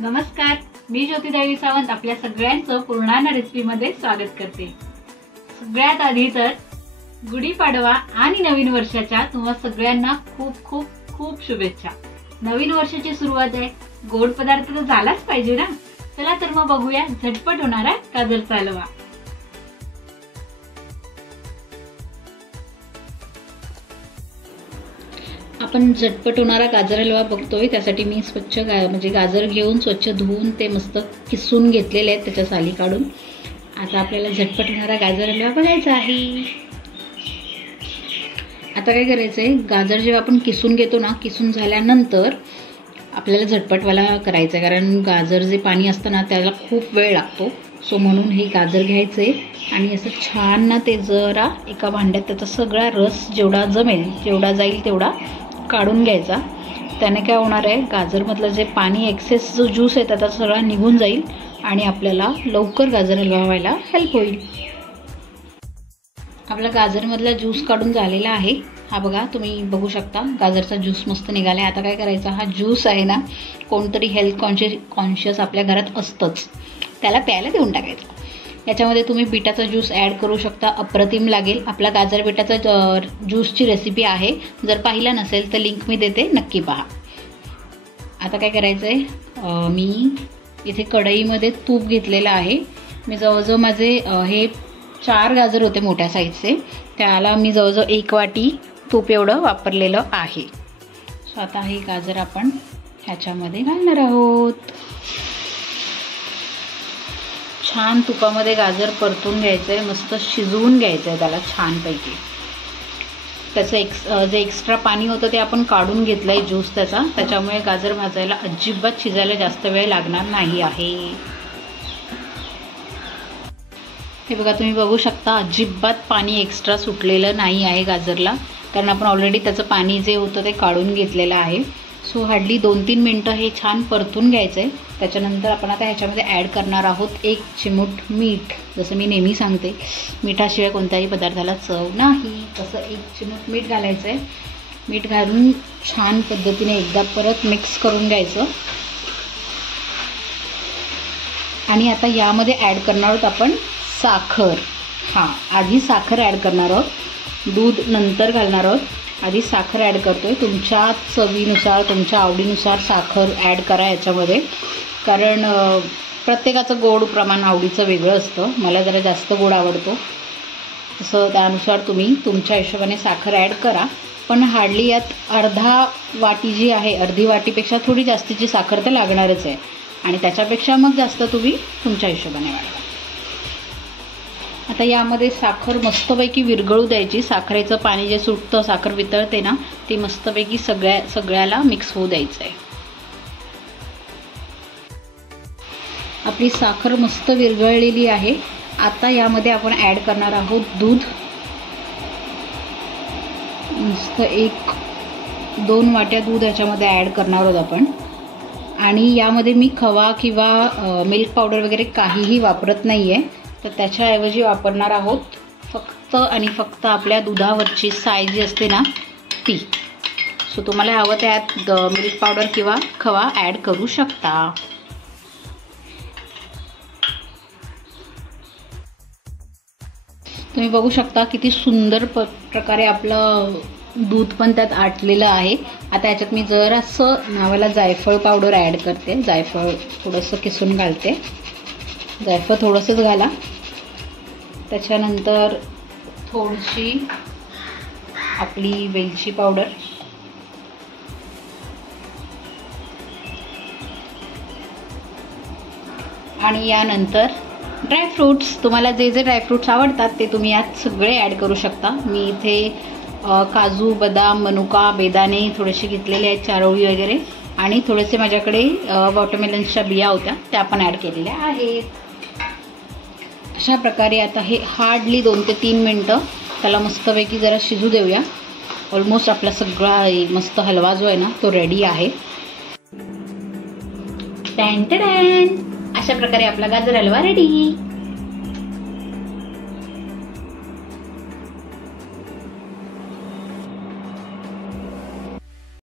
नमस्कार, मी ज्योतिदेवी सावंत आपल्या सगळ्यांचं पूर्णाना रेसिपीमध्ये स्वागत करते। सगळ्यात आधी तर गुढीपाडवा आणि नवीन वर्षाच्या तुम्हा सगळ्यांना खूप खूप खूप शुभेच्छा। नवीन वर्षाची सुरुवात आहे, गोड पदार्थ तर झालाच पाहिजे ना। चला तर मग बघूया झटपट होणारा गाजरचा हलवा। आपण झटपट होणारा गाजर हलवा बघतोय, त्यासाठी मी स्वच्छ गाजर घेऊन स्वच्छ धुवून ते मस्त किसून घेतलेले आहेत त्याच्या साली काढून। आता आपल्याला झटपट होणारा गाजर हलवा बघायचा आहे। आता काय करायचंय, गाजर जेव्हा आपण किसून घेतो ना, किसून झाल्यानंतर आपल्याला झटपटवाला करायचं आहे, कारण गाजर जे पाणी असतं ना त्याला खूप वेळ लागतो। सो म्हणून हे गाजर घ्यायचे आणि असं छान ना ते जरा एका भांड्यात त्याचा सगळा रस जेवढा जमेल, जेवढा जाईल तेवढा काढून घ्यायचा। त्याने काय होणार आहे, गाजरमधलं जे पाणी एक्सेस जो ज्यूस आहे त्याचा सगळा निघून जाईल आणि आपल्याला लवकर गाजर हलवा व्हायला हेल्प होईल। आपला गाजरमधला ज्यूस काढून झालेला आहे। हा बघा, तुम्ही बघू शकता गाजरचा ज्यूस मस्त निघाला आहे। आता काय करायचं, हा ज्यूस आहे ना, कोणतरी हेल्थ कॉन्शियस आपल्या घरात असतंच, त्याला प्यायला देऊन टाकायचं। याच्यामध्ये तुम्ही बीटाचा ज्यूस ॲड करू शकता, अप्रतिम लागेल। आपला गाजर बीटाचा ज्यूसची रेसिपी आहे, जर पाहिला नसेल तर लिंक मी देते, नक्की पहा। आता काय करायचं आहे, मी इथे कढईमध्ये तूप घेतलेलं आहे। मी जवळजवळ माझे हे 4 गाजर होते मोठ्या साईजचे, त्याला मी जवळजवळ 1 वाटी तूप एवढं वापरलेलं आहे। सो आता हे गाजर आपण ह्याच्यामध्ये घालणार आहोत। छान तुपामध्ये गाजर परतून घ्यायचं आहे, मस्त शिजवून घ्यायचं आहे त्याला छानपैकी। त्याचं जे एक्स्ट्रा पाणी होतं ते आपण काढून घेतलं आहे ज्यूस त्याचा, त्याच्यामुळे गाजर भाजायला अजिबात शिजायला जास्त वेळ लागणार नाही आहे। हे बघा, तुम्ही बघू शकता अजिबात पाणी एक्स्ट्रा सुटलेलं नाही आहे गाजरला, कारण आपण ऑलरेडी त्याचं पाणी जे होतं ते काढून घेतलेलं आहे। सो हार्डली 2-3 मिनटं हे छान परतून घ्यायचं आहे। त्याच्यानंतर आपण आता ह्याच्यामध्ये ॲड करणार आहोत 1 चिमूट मीठ। जसं मी नेहमी सांगते, मिठाशिवाय कोणत्याही पदार्थाला चव नाही, तसं 1 चिमूट मीठ घालायचं आहे। मीठ घालून छान पद्धतीने एकदा परत मिक्स करून घ्यायचं। आणि आता यामध्ये ॲड करणार आहोत आपण साखर। आधी साखर ॲड करणार आहोत, दूध नंतर घालणार आहोत। आधी साखर ॲड करतोय, तुमच्या चवीनुसार तुमच्या आवडीनुसार साखर ॲड करा याच्यामध्ये, कारण प्रत्येकाचं गोड प्रमाण आवडीचं वेगळं असतं। मला जरा जास्त गोड आवडतो, तसं त्यानुसार तुम्ही तुमच्या हिशोबाने साखर ॲड करा। पण हार्डली यात अर्धा वाटी जी आहे, अर्धी वाटीपेक्षा थोडी जास्तीची साखर तर लागणारच आहे, आणि त्याच्यापेक्षा मग जास्त तुम्ही तुमच्या हिशोबाने वाढवा। आता यामध्ये साखर मस्तपैकी विरघळू द्यायची। साखरेचं पाणी जे सुटतं, साखर वितळते ना, ते मस्तपैकी सगळ्याला मिक्स होऊ द्यायचं आहे। आपली साखर मस्त विरघळलेली आहे। आता यामध्ये आपण ॲड करणार आहोत दूध। मस्त 1-2 वाट्या दूध याच्यामध्ये ॲड करणार आहोत आपण। आणि यामध्ये मी खवा किंवा मिल्क पावडर वगैरे काहीही वापरत नाही आहे, तर त्याच्याऐवजी वापरणार आहोत फक्त आणि फक्त आपल्या दुधावरची साय जी असते ना ती। सो तुम्हाला हवं त्यात मिल्क पावडर किंवा खवा ॲड करू शकता। तुम्ही बघू शकता किती सुंदर प्रकारे आपलं दूध पण त्यात आटलेलं आहे। आता याच्यात मी जरासं नावाला जायफळ पावडर ॲड करते। जायफळ थोडंसं किसून घालते, जायफळ थोडंसंच घाला। त्याच्यानंतर थोडीशी आपली वेलची पावडर, आणि यानंतर ड्रायफ्रूट्स। तुम्हाला जे जे ड्रायफ्रूट्स आवडतात ते तुम्ही यात सगळे ॲड करू शकता। मी इथे काजू, बदाम, मनुका, बेदाणे थोडेसे घेतलेले आहेत, चारोळी वगैरे, आणि थोडेसे माझ्याकडे वॉटरमेलन्सच्या बिया होत्या त्या पण ॲड केलेल्या आहेत। अशा प्रकारे आता हे हार्डली 2 ते 3 मिनटं त्याला मस्तपैकी जरा शिजू देऊया। ऑलमोस्ट आपला सगळा मस्त हलवा जो आहे ना तो रेडी आहे। टॅन टॅन, अशा प्रकारे आपला गाजर हलवा रेडी।